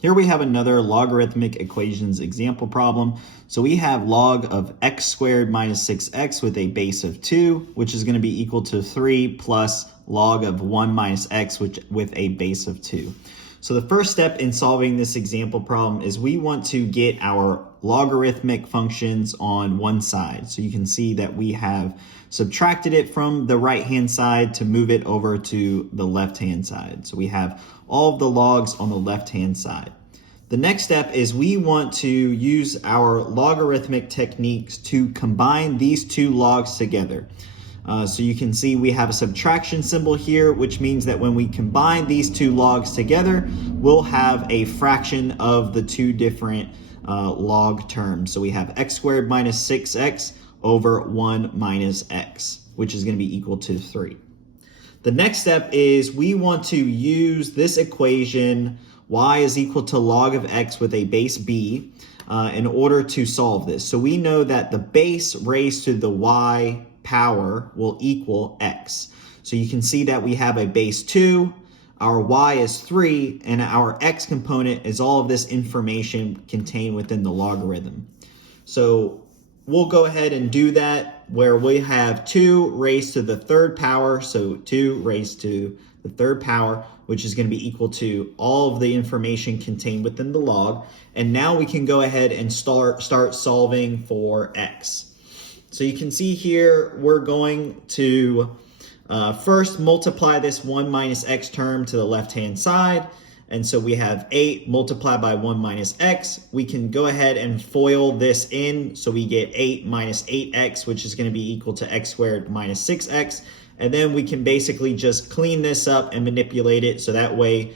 Here we have another logarithmic equations example problem. So we have log of x squared minus 6x with a base of 2, which is going to be equal to 3 plus log of 1 minus x with a base of 2. So the first step in solving this example problem is we want to get our logarithmic functions on one side. So you can see that we have subtracted it from the right-hand side to move it over to the left-hand side. So we have all of the logs on the left-hand side. The next step is we want to use our logarithmic techniques to combine these two logs together. So you can see we have a subtraction symbol here, which means that when we combine these two logs together, we'll have a fraction of the two different log terms. So we have x squared minus 6x over 1 minus x, which is going to be equal to 3. The next step is we want to use this equation y is equal to log of x with a base b in order to solve this. So we know that the base raised to the y power will equal x. So you can see that we have a base 2, our y is 3, and our x component is all of this information contained within the logarithm. So we'll go ahead and do that where we have 2 raised to the third power, so 2 raised to the third power, which is going to be equal to all of the information contained within the log. And now we can go ahead and start solving for x. So you can see here we're going to first multiply this 1 minus x term to the left-hand side. And so we have 8 multiplied by 1 minus x. We can go ahead and FOIL this in. So we get 8 minus 8x, which is going to be equal to x squared minus 6x. And then we can basically just clean this up and manipulate it. So that way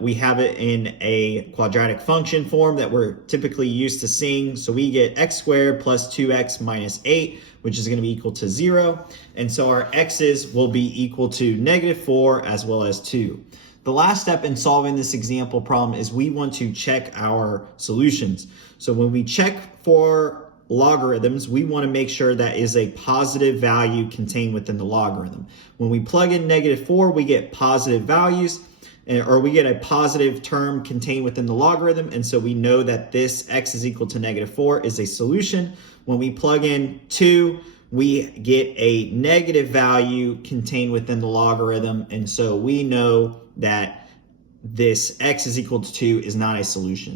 we have it in a quadratic function form that we're typically used to seeing. So we get x squared plus 2x minus 8, which is going to be equal to 0. And so our x's will be equal to -4 as well as 2. The last step in solving this example problem is we want to check our solutions. So when we check for logarithms, we want to make sure that is a positive value contained within the logarithm. When we plug in -4, we get positive values, or we get a positive term contained within the logarithm, and so we know that this x is equal to -4 is a solution. When we plug in 2, we get a negative value contained within the logarithm, and so we know that this x is equal to 2 is not a solution.